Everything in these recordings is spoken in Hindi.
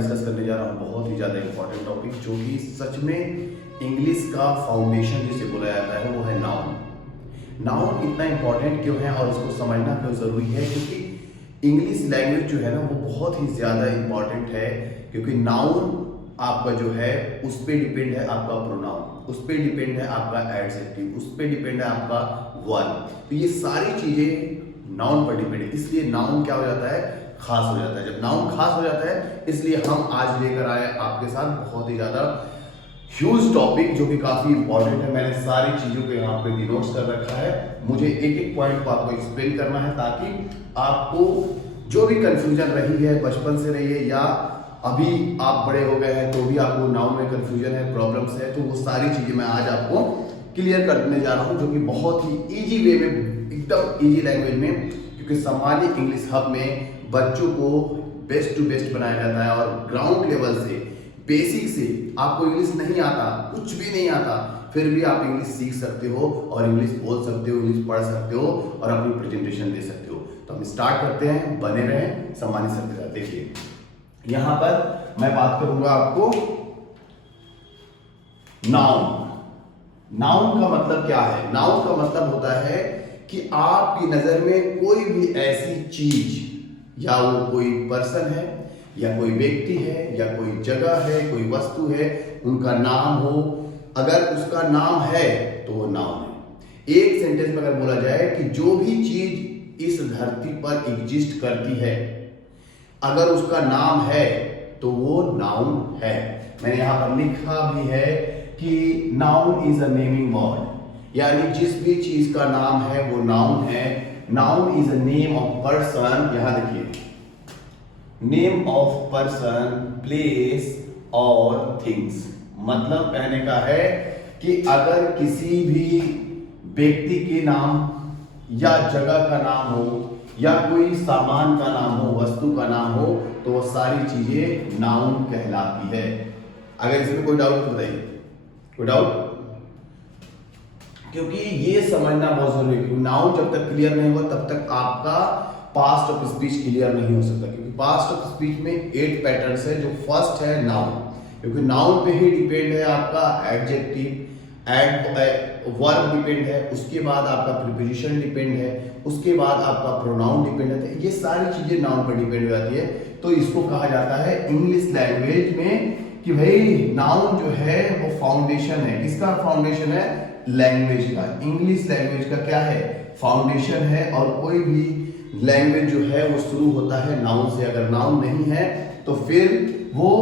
डिस्कस करने जा रहा हूँ बहुत ही ज़्यादा इंपॉर्टेंट टॉपिक, जो कि सच में इंग्लिश का फाउंडेशन जिसे बोला जाता है वो है नाउन। नाउन इतना इंपॉर्टेंट क्यों है और इसको समझना क्यों ज़रूरी है? क्योंकि इंग्लिश लैंग्वेज जो है ना वो बहुत ही ज़्यादा इंपॉर्टेंट है, क्योंकि नाउन आपका जो है उस पर डिपेंड है आपका प्रोनाउन, उस पर डिपेंड है आपका एडजेक्टिव, उस पर डिपेंड है आपका वर्ब। तो ये सारी चीज़ें नाउन पर डिपेंड है, इसलिए नाउन क्या हो जाता है, खास हो जाता है। जब नाउन खास हो जाता है, इसलिए हम आज लेकर आए आपके साथ बहुत ही ज़्यादा ह्यूज टॉपिक, जो कि काफ़ी इंपॉर्टेंट है। मैंने सारी चीज़ों को यहाँ पे डिनोट्स कर रखा है। मुझे एक एक पॉइंट को आपको एक्सप्लेन करना है, ताकि आपको जो भी कंफ्यूजन रही है बचपन से रही है या अभी आप बड़े हो गए हैं तो भी आपको नाउन में कंफ्यूजन है, प्रॉब्लम्स है, तो वो सारी चीज़ें मैं आज आपको क्लियर करने जा रहा हूँ, जो कि बहुत ही ईजी वे में, एकदम ईजी लैंग्वेज में, क्योंकि सामान्य इंग्लिश हब में बच्चों को बेस्ट टू बेस्ट बनाया जाता है। और ग्राउंड लेवल से, बेसिक से आपको इंग्लिश नहीं आता, कुछ भी नहीं आता, फिर भी आप इंग्लिश सीख सकते हो और इंग्लिश बोल सकते हो, इंग्लिश पढ़ सकते हो और अपनी प्रेजेंटेशन दे सकते हो। तो हम स्टार्ट करते हैं, बने रहें सम्मानित सर के साथ। देखिए यहां पर मैं बात करूंगा आपको नाउन। नाउन का मतलब क्या है? नाउन का मतलब होता है कि आपकी नजर में कोई भी ऐसी चीज, या वो कोई पर्सन है या कोई व्यक्ति है या कोई जगह है, कोई वस्तु है, उनका नाम हो, अगर उसका नाम है तो वो नाउन है। एक सेंटेंस में अगर बोला जाए कि जो भी चीज इस धरती पर एग्जिस्ट करती है, अगर उसका नाम है तो वो नाउन है। मैंने यहां पर लिखा भी है कि noun is a naming word, यानी जिस भी चीज का नाम है वो नाउन है। Noun is a name of person, यहां देखिए, नेम ऑफ पर्सन, प्लेस और थिंग्स। मतलब कहने का है कि अगर किसी भी व्यक्ति के नाम या जगह का नाम हो या कोई सामान का नाम हो, वस्तु का नाम हो, तो वो सारी चीजें नाउन कहलाती है। अगर इसमें कोई डाउट तो बताइए, कोई डाउट? क्योंकि ये समझना बहुत जरूरी है, क्योंकि नाउन जब तक क्लियर नहीं होगा तब तक आपका पास्ट ऑफ स्पीच क्लियर नहीं हो सकता। क्योंकि पास्ट ऑफ स्पीच में 8 पैटर्न्स है, जो फर्स्ट है नाउन, क्योंकि नाउन पे ही डिपेंड है आपका एडजेक्टिव, वर्ब डिपेंड है, उसके बाद आपका प्रीपोजिशन डिपेंड है, उसके बाद आपका प्रोनाउन डिपेंड है। ये सारी चीजें नाउन पर डिपेंड हो जाती है। तो इसको कहा जाता है इंग्लिश लैंग्वेज में कि भाई नाउन जो है वो फाउंडेशन है। किसका फाउंडेशन है? लैंग्वेज का। इंग्लिश लैंग्वेज का क्या है? फाउंडेशन है। और कोई भी लैंग्वेज जो है वो शुरू होता है नाउन से। अगर नाउन नहीं है तो फिर वो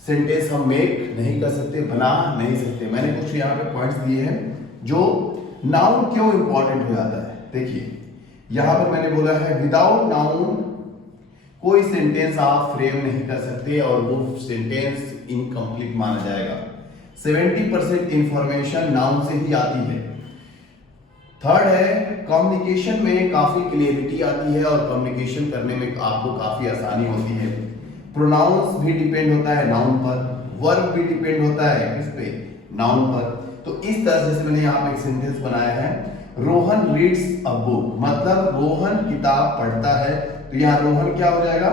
सेंटेंस हम मेक नहीं कर सकते, बना नहीं सकते। मैंने कुछ यहाँ पे पॉइंट्स दिए हैं जो नाउन क्यों इंपॉर्टेंट हो जाता है। देखिए यहां पर मैंने बोला है विदाउट नाउन कोई सेंटेंस आप फ्रेम नहीं कर सकते और वो सेंटेंस इनकम्प्लीट माना जाएगा। 70% इंफॉर्मेशन नाउन से ही आती है। थर्ड है कम्युनिकेशन में काफी क्लियरिटी आती है और कम्युनिकेशन करने में आपको काफी आसानी होती है। प्रोनाउंस भी डिपेंड होता है नाउन पर, वर्ब भी डिपेंड होता है किस पे? नाउन पर। तो इस तरह से मैंने यहाँ पे एक सेंटेंस बनाया है, रोहन रीड्स अ बुक, मतलब रोहन किताब पढ़ता है। तो यहाँ रोहन क्या हो जाएगा?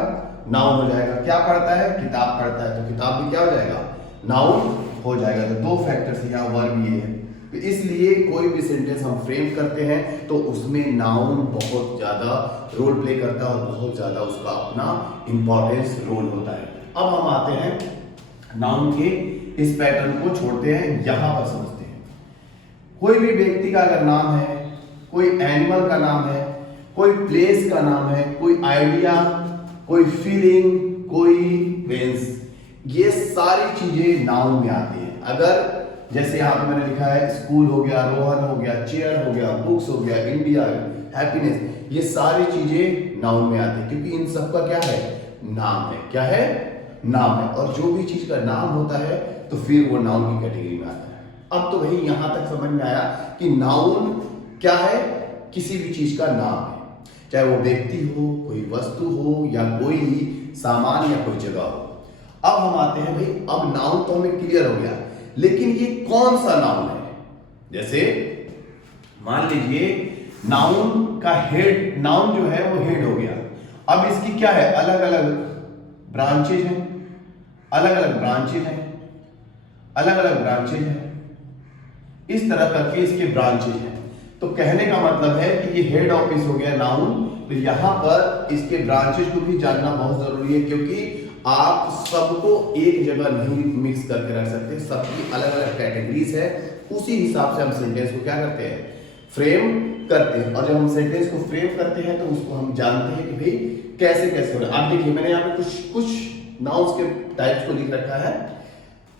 नाउन हो जाएगा। क्या पढ़ता है? किताब पढ़ता है, तो किताब भी क्या हो जाएगा? नाउन हो जाएगा। तो 2 फैक्टर्स यहाँ वर्ब ये है। तो इसलिए कोई भी सेंटेंस हम फ्रेम करते हैं तो उसमें नाउन बहुत ज्यादा रोल प्ले करता है और बहुत ज्यादा उसका अपना इंपॉर्टेंस रोल होता है। अब हम आते हैं नाउन के इस पैटर्न को, छोड़ते हैं, यहां पर समझते हैं। कोई भी व्यक्ति का अगर नाम है, कोई एनिमल का नाम है, कोई प्लेस का नाम है, कोई आइडिया, कोई फीलिंग, कोई इवेंट्स, ये सारी चीजें नाउन में आती हैं। अगर जैसे यहाँ पे मैंने लिखा है स्कूल हो गया, रोहन हो गया, चेयर हो गया, बुक्स हो गया, इंडिया, हैप्पीनेस, ये सारी चीजें नाउन में आती है, क्योंकि इन सब का क्या है? नाम है। क्या है? नाम है। और जो भी चीज का नाम होता है तो फिर वो नाउन की कैटेगरी में आता है। अब तो भाई यहां तक समझ में आया कि नाउन क्या है? किसी भी चीज का नाम है, चाहे वो व्यक्ति हो, कोई वस्तु हो या कोई सामान या कोई जगह हो। अब हम आते हैं भाई, अब नाउन तो हमें क्लियर हो गया, लेकिन ये कौन सा नाउन है? जैसे मान लीजिए नाउन का हेड, नाउन जो है वो हेड हो गया। अब इसकी क्या है? अलग अलग ब्रांचेज हैं, अलग अलग ब्रांचेज हैं, अलग अलग ब्रांचेज हैं, इस तरह करके इसके ब्रांचेज हैं। तो कहने का मतलब है कि ये हेड ऑफिस हो गया नाउन, तो यहां पर इसके ब्रांचेज को भी जानना बहुत जरूरी है, क्योंकि आप सबको एक जगह नहीं मिक्स करके रख सकते, सबकी अलग अलग कैटेगरीज है, उसी हिसाब से हम सेंटेंस को क्या करते हैं, फ्रेम करते हैं। और जब हम सेंटेंस को फ्रेम करते हैं तो उसको हम जानते हैं कि भाई कैसे कैसे हो रहा है। आप देखिए मैंने यहाँ पे कुछ नाउन्स के टाइप्स को लिख रखा है,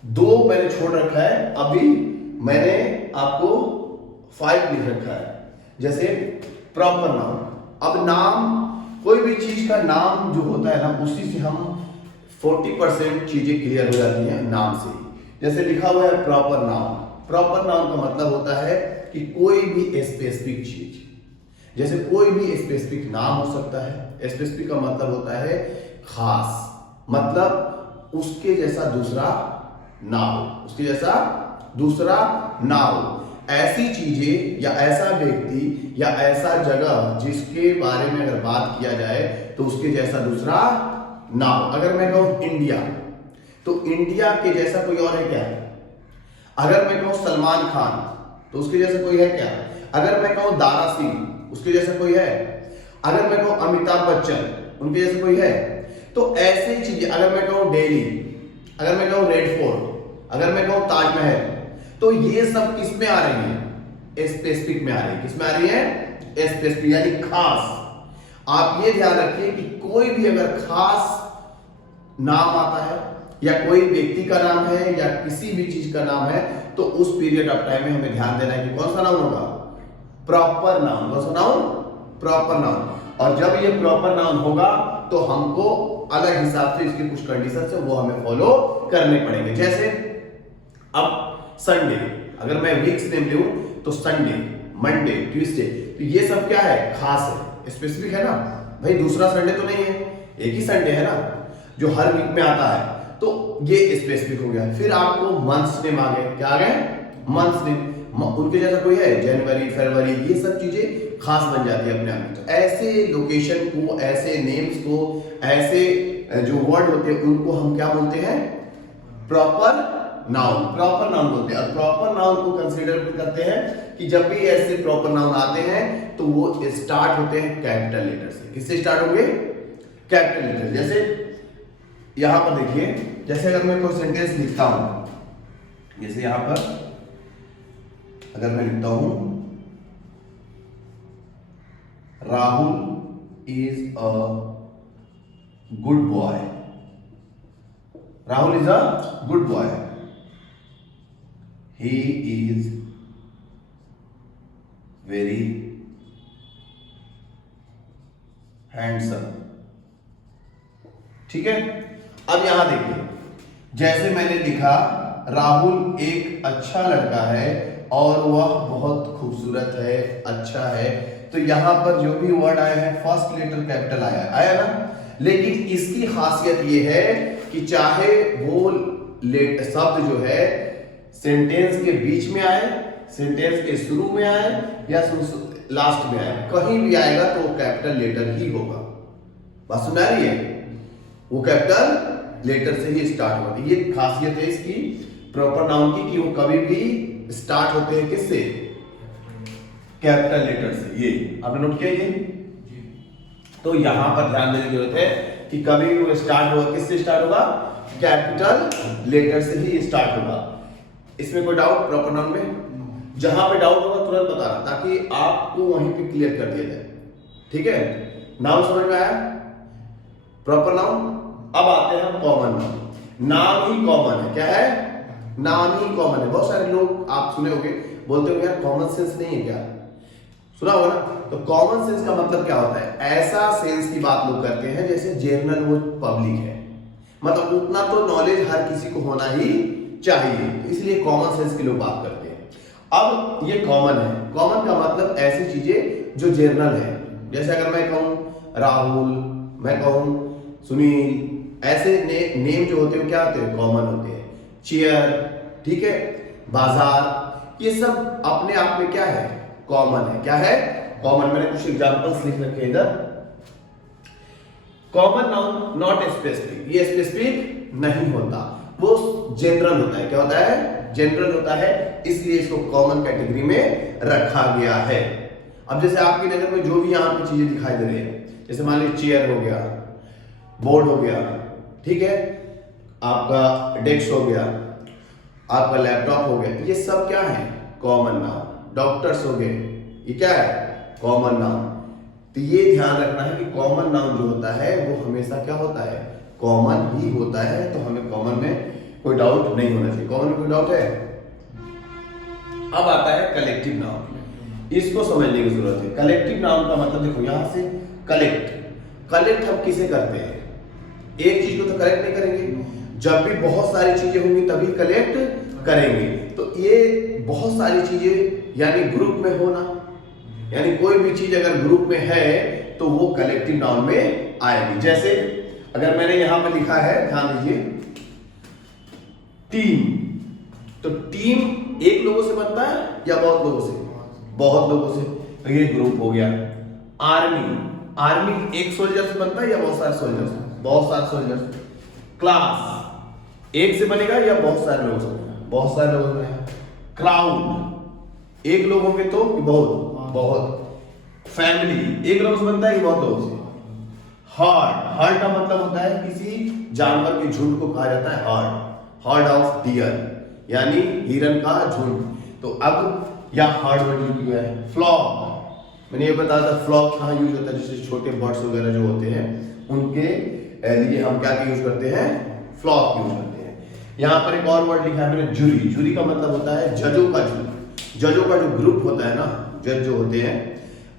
दो मैंने छोड़ रखा है, अभी मैंने आपको 5 लिख रखा है। जैसे प्रॉपर नाउन, अब नाम, कोई भी चीज का नाम जो होता है ना, उसी से हम 40% चीजें क्लियर हो जाती हैं नाम से। जैसे लिखा हुआ है प्रॉपर नाउन, प्रॉपर नाउन का मतलब होता है कि कोई भी स्पेसिफिक चीज, जैसे कोई भी स्पेसिफिक नाम हो सकता है। स्पेसिफिक का मतलब होता है खास, मतलब उसके जैसा दूसरा ना हो, उसके जैसा दूसरा ना हो। ऐसी चीजें या ऐसा व्यक्ति या ऐसा जगह जिसके बारे में अगर बात किया जाए तो उसके जैसा दूसरा ना हो। अगर मैं कहूं इंडिया, तो इंडिया के जैसा कोई और है क्या? अगर मैं कहूं सलमान खान, तो उसके जैसा कोई है क्या? अगर मैं कहूं दारा सिंह, उसके जैसा कोई है? अगर मैं कहूं अमिताभ बच्चन, उनके जैसा कोई है? तो ऐसे चीजें, अगर मैं कहूं दिल्ली, अगर मैं कहूं रेड फोर्ट, अगर मैं कहूं ताजमहल, तो ये सब किस में आ रही है? स्पेसिफिक में आ रही है। किस में आ रही है? स्पेसिफिक, यानी खास। आप ये ध्यान रखिए कि कोई भी अगर खास नाम आता है या कोई व्यक्ति का नाम है या किसी भी चीज का नाम है, तो उस पीरियड ऑफ टाइम में हमें ध्यान देना है कि कौन सा नाउन होगा? Proper noun. कौन सा नाउन? Proper noun. और जब ये प्रॉपर नाउन होगा तो हमको अलग हिसाब से इसके कुछ कंडीशन है वो हमें फॉलो करने पड़ेंगे। जैसे अब संडे, अगर मैं वीक्स नेम लूं तो संडे, मंडे, ट्यूसडे, तो ये सब क्या है? खास है, स्पेसिफिक है ना भाई। दूसरा संडे तो नहीं है, एक ही संडे है ना जो हर वीक में आता है, तो ये स्पेसिफिक हो गया। फिर आपको मंथ्स नेम आ गए, क्या आ गए? मंथ्स नेम, उनके जैसा कोई है? जनवरी, फरवरी, ये सब चीजें खास बन जाती है अपने आप में। तो ऐसे लोकेशन को, ऐसे नेम्स को, ऐसे जो वर्ड होते हैं उनको हम क्या बोलते हैं? Proper noun. प्रॉपर नाउन बोलते हैं। और प्रॉपर नाउन को कंसीडर करते हैं कि जब भी ऐसे प्रॉपर नाउन आते हैं तो वो स्टार्ट होते हैं कैपिटल लेटर से। किससे स्टार्ट होंगे? Capital letter. जैसे यहां पर देखिए, जैसे अगर मैं कोई सेंटेंस लिखता हूं, जैसे यहां पर अगर मैं लिखता हूं Rahul is a good boy, Rahul is a good boy, he is very handsome। ठीक है, अब यहां देखिए, जैसे मैंने लिखा राहुल एक अच्छा लड़का है और वह बहुत खूबसूरत है, अच्छा है, तो यहां पर जो भी वर्ड आए हैं फर्स्ट लेटर कैपिटल आया ना। लेकिन इसकी खासियत यह है कि चाहे वो शब्द जो है सेंटेंस के बीच में आए, सेंटेंस के शुरू में आए या लास्ट में आए, कहीं भी आएगा तो वो कैपिटल लेटर ही होगा। बात सुना रही है? वो कैपिटल लेटर से ही स्टार्ट होगा। ये खासियत है इसकी प्रॉपर नाउन की कि वो कभी भी स्टार्ट होते हैं किससे? कैपिटल लेटर से। ये आपने नोट किया ये? तो यहां पर ध्यान देने की जरूरत है कि कभी भी वो स्टार्ट होगा किससे? स्टार्ट होगा कैपिटल लेटर से ही स्टार्ट होगा। इसमें कोई डाउट प्रॉपर नाउन में? जहां पे डाउट होगा तुरंत बताना, ताकि आपको वहीं पे क्लियर कर दिया जाए। ठीक है, नाउन समझ में आया? Proper noun. अब आते हैं कॉमन नाउन। नाम ही कॉमन है। क्या है? नाम ही कॉमन है। बहुत सारे लोग आप सुने होंगे, बोलते होंगे यार कॉमन सेंस नहीं है क्या? सुना होगा ना। तो कॉमन सेंस का मतलब क्या होता है? ऐसा सेंस की बात लोग करते हैं जैसे जनरल वो पब्लिक है, मतलब उतना तो नॉलेज हर किसी को होना ही चाहिए, इसलिए कॉमन सेंस की लोग बात करते हैं। अब ये कॉमन है। कॉमन का मतलब ऐसी चीजें जो जनरल है। जैसे अगर मैं कहूं राहुल, मैं कहूं सुनील, ऐसे नेम जो होते हैं क्या होते हैं? कॉमन होते हैं। चेयर, ठीक है, बाजार, ये सब अपने आप में क्या है? कॉमन है। क्या है? कॉमन। मैंने कुछ एग्जांपल्स लिख रखे हैं इधर। कॉमन नाउन नॉट स्पेसिफिक, ये स्पेसिफिक नहीं होता, वो जनरल होता है। क्या होता है? जनरल होता है, इसलिए इसको कॉमन कैटेगरी में रखा गया है। अब जैसे आपकी नजर में जो भी यहाँ पे चीजें दिखाई दे रही है, जैसे मान लीजिए चेयर हो गया, बोर्ड हो गया, ठीक है, आपका डेस्क हो गया, आपका लैपटॉप हो गया, ये सब क्या है? Common noun. डॉक्टर्स हो गए, ये क्या है? Common noun. तो ये ध्यान रखना है कि कॉमन नाउन जो होता है वो हमेशा क्या होता है? कॉमन ही होता है। तो हमें कॉमन में कोई डाउट नहीं होना चाहिए। कॉमन में कोई डाउट है? अब आता है कलेक्टिव नाउन, इसको समझने की जरूरत है। कलेक्टिव नाउन का मतलब देखो, यहां से कलेक्ट हम किसे करते हैं? एक चीज को तो कलेक्ट नहीं करेंगे, जब भी बहुत सारी चीजें होंगी तभी कलेक्ट करेंगे। तो ये बहुत सारी चीजें यानी ग्रुप में होना, यानी कोई भी चीज अगर ग्रुप में है तो वो कलेक्टिव नाउन में आएगी। जैसे अगर मैंने यहां पे लिखा है, ध्यान दीजिए, टीम, तो टीम एक लोगों से बनता है या बहुत लोगों से? बहुत लोगों से, तो ये ग्रुप हो गया। आर्मी एक सोल्जर से बनता है या बहुत सारे सोल्जर से? बहुत सारे सोल्जर। क्लास एक से बनेगा या बहुत सारे लोगों से बनेगा? बहुत सारे लोगों से बनेगा। क्राउड एक लोगों के तो बहुत। फैमिली एक लोगों से बनता है कि बहुत लोगों से? हर्ड का मतलब होता है किसी जानवर के झुंड को कहा जाता है हर्ड ऑफ डियर, यानी हिरन का झुंड। तो अब या हर्ड वर्ड यूज किया है। फ्लॉक, मैंने ये बताया था फ्लॉक कहाँ यूज होता है, जैसे छोटे बर्ड्स वगैरह जो होते हैं उनके लिए हम क्या यूज करते हैं? फ्लॉक यूज करते हैं। यहाँ पर एक और वर्ड लिखा है मैंने, जूरी का मतलब होता है जजों का झुंड। जजों का जो ग्रुप होता है ना, जज जो होते हैं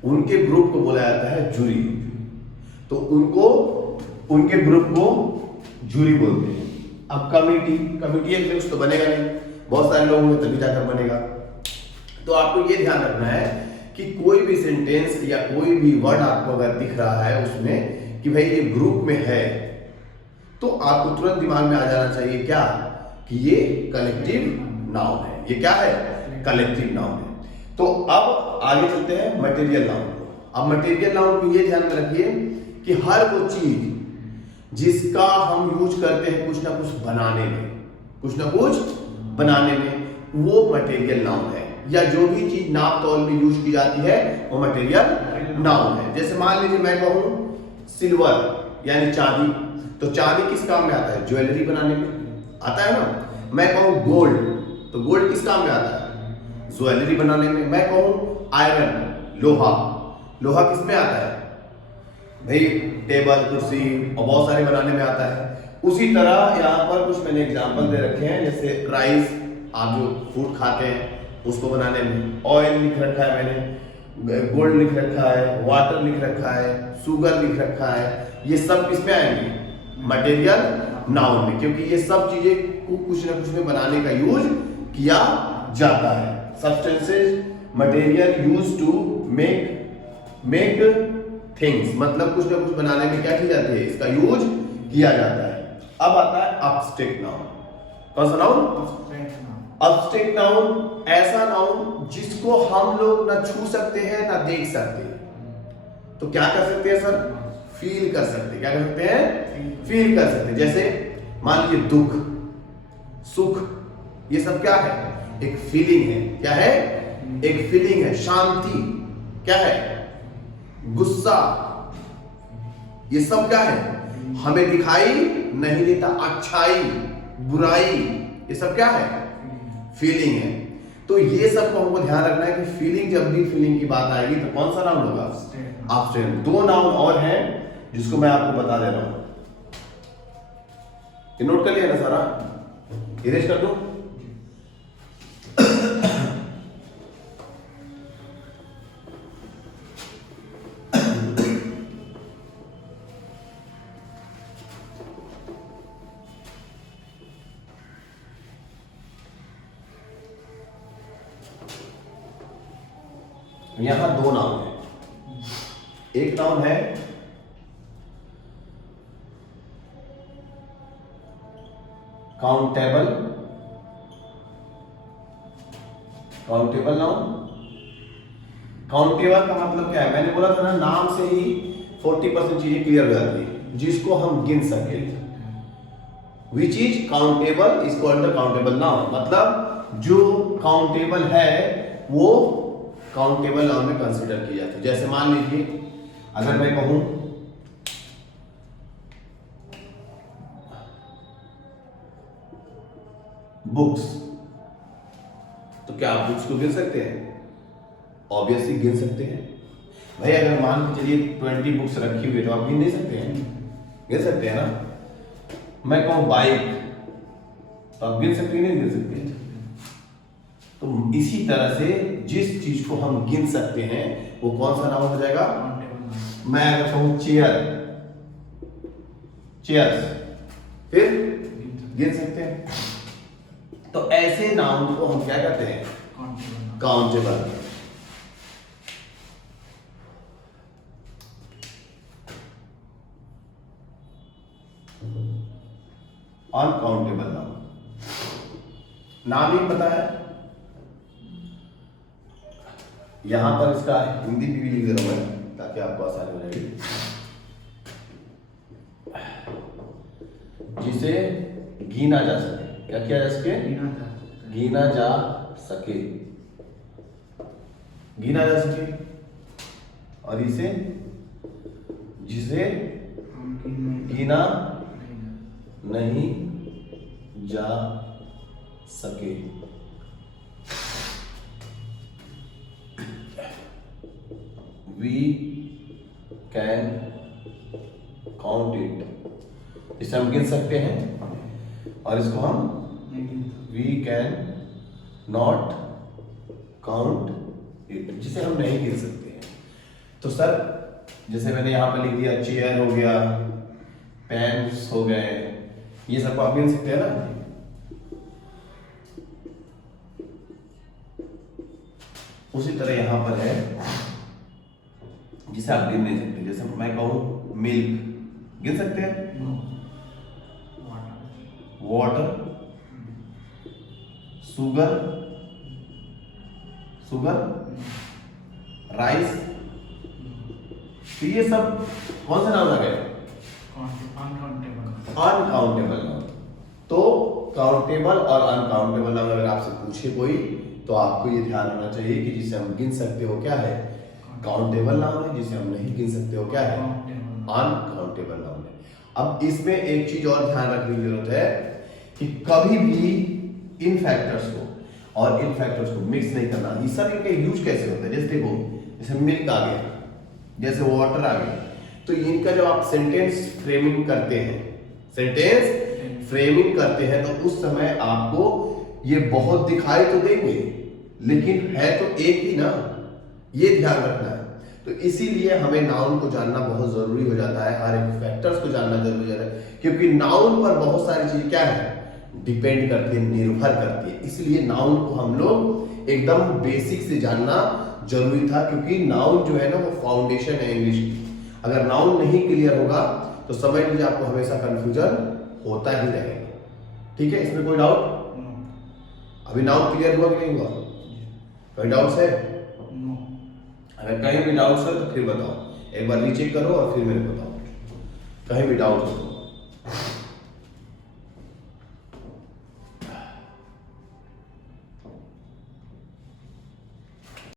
उनके ग्रुप को बोला जाता है जूरी। तो उनके ग्रुप को जूरी बोलते हैं। अब कमिटी एक फिक्स तो बनेगा नहीं, बहुत सारे लोग होंगे तभी जाकर बनेगा। तो आपको ये ध्यान रखना है कि कोई भी सेंटेंस या कोई भी वर्ड आपको अगर दिख रहा है उसमें कि भाई ये ग्रुप में है, तो आपको तुरंत दिमाग में आ जाना चाहिए क्या? कि ये कलेक्टिव नाउन है। ये क्या है? कलेक्टिव नाउन है। तो अब आगे चलते हैं मटेरियल नाउन को। अब मटेरियल नाउन को ये ध्यान में रखिए कि हर वो चीज जिसका हम यूज करते हैं कुछ ना कुछ बनाने में, वो मटेरियल नाउन है। या जो भी चीज नाप तौल में यूज की जाती है वो मटेरियल नाउन है। जैसे मान लीजिए मैं कहूं सिल्वर यानी चांदी, तो चांदी किस काम में आता है? ज्वेलरी बनाने में आता है ना। मैं कहूं गोल्ड, तो गोल्ड किस काम में आता है? ज्वेलरी बनाने में। मैं कहूं आयरन, लोहा किस में आता है? भाई टेबल कुर्सी और बहुत सारे बनाने में आता है। उसी तरह यहाँ पर कुछ मैंने एग्जांपल दे रखे हैं, जैसे राइस, आप जो फूड खाते हैं उसको बनाने में। ऑयल लिख रखा है मैंने, गोल्ड लिख रखा है, वाटर लिख रखा है, शुगर लिख रखा है। ये सब किस में आएंगे? मटेरियल नाउन में, क्योंकि ये सब चीजें कुछ ना कुछ में बनाने का यूज किया जाता है। Substances material use to make things, मतलब कुछ ना कुछ बनाने में क्या की जाती है? इसका यूज किया जाता है। अब आता है अब्स्ट्रैक्ट नाउन। कौन सा नाउन? अब्स्ट्रैक्ट नाउन ऐसा नाउन जिसको हम लोग ना छू सकते हैं ना देख सकते हैं। तो क्या कर सकते हैं सर? फील कर सकते हैं। क्या कर सकते हैं? फील कर सकते हैं। जैसे मान लीजिए दुख, सुख, ये सब क्या है? एक फीलिंग है। क्या है? एक फीलिंग है। शांति क्या है? गुस्सा, ये सब क्या है? हमें दिखाई नहीं देता। अच्छाई, बुराई, ये सब क्या है? फीलिंग है। तो ये सब को हमको ध्यान रखना है कि फीलिंग, जब भी फीलिंग की बात आएगी तो कौन सा नाउन होगा? अब्स्ट्रैक्ट। दो नाउन और हैं जिसको मैं आपको बता दे रहा हूं, ये नोट कर लिया ना सारा? इरेज कर दो। यहां दो नाउन है। एक नाउन है काउंटेबल नाउन। काउंटेबल का मतलब क्या है? मैंने बोला था ना, नाम से ही 40% चीजें क्लियर हो जाती है। जिसको हम गिन सके। Which is countable is called the countable noun, मतलब जो काउंटेबल है वो काउंटेबल नाउन में कंसीडर किया जाता है। जैसे मान लीजिए अगर मैं कहूं बुक्स, तो क्या आप बुक्स को गिन सकते हैं? ऑब्वियसली गिन सकते हैं भाई। अगर मान के चलिए 20 बुक्स रखी हुई तो आप गिन नहीं सकते हैं? गिन सकते हैं ना। मैं कहूं बाइक, तो आप गिन सकते हैं नहीं गिन सकते हैं? तो इसी तरह से जिस चीज को हम गिन सकते हैं वो कौन सा नाउन हो जाएगा? मैं अगर कहूं चेयर, चेयर्स, फिर गिन सकते हैं। तो ऐसे नाउन को हम क्या कहते हैं? काउंटेबल। Uncountable noun. नाम ही पता है, यहां पर इसका हिंदी भी लिख दे रहा हूं ताकि आपको आसानी हो जाएगी। जिसे गिना जा सके, क्या किया जा सके? गिना जा सके, गिना जा सके। और इसे जिसे गिना नहीं जा सके। We can count it, इसे हम गिन सकते हैं। और इसको हम we can not count it, जिसे हम नहीं गिन सकते हैं। तो सर जैसे मैंने यहां पर लिख दिया चेयर हो गया, पेन्स हो गए, ये सब आप गिन सकते हैं ना। उसी तरह यहां पर है जिसे आप गिन नहीं सकते। जैसे मैं कहूं मिल्क, गिन सकते हैं? वाटर, शुगर, शुगर, राइस, तो ये सब कौन सा नाम आ गया? Uncountable noun. तो काउंटेबल और अनकाउंटेबल नाउन अगर आपसे पूछे कोई, तो आपको ये ध्यान रखना चाहिए कि जिसे हम गिन सकते हो क्या है? काउंटेबल नाउन है। जिसे हम नहीं गिन सकते हो क्या है? अनकाउंटेबल नाउन है। अब इसमें एक चीज और ध्यान रखने की जरूरत है कि कभी भी इन फैक्टर्स को और इन फैक्टर्स को मिक्स नहीं करना। ये सब इनका यूज कैसे होता है? जैसे देखो, जैसे मिल्क आ गया, जैसे वाटर आ गया, तो इनका जब आप सेंटेंस फ्रेमिंग करते हैं, सेंटेंस फ्रेमिंग करते हैं, तो उस समय आपको ये बहुत दिखाई तो देंगे लेकिन है तो एक ही ना, ये ध्यान रखना है। तो इसीलिए हमें नाउन को जानना बहुत जरूरी हो जाता है, हर एक फैक्टर्स को जानना जरूरी हो जाता है, क्योंकि नाउन पर बहुत सारी चीजें क्या है? डिपेंड करती है, निर्भर करती है। इसलिए नाउन को हम लोग एकदम बेसिक से जानना जरूरी था, क्योंकि नाउन जो है ना वो फाउंडेशन है इंग्लिश की। अगर नाउन नहीं क्लियर होगा तो समझ लीजिए आपको हमेशा कंफ्यूजन होता ही रहेगा। ठीक है, इसमें कोई डाउट? अभी नाउन क्लियर हुआ कि नहीं हुआ? कोई डाउट्स है? अगर कहीं भी डाउट्स है तो फिर बताओ, एक बार रीचेक करो और फिर मेरे को बताओ कहीं भी डाउट हो।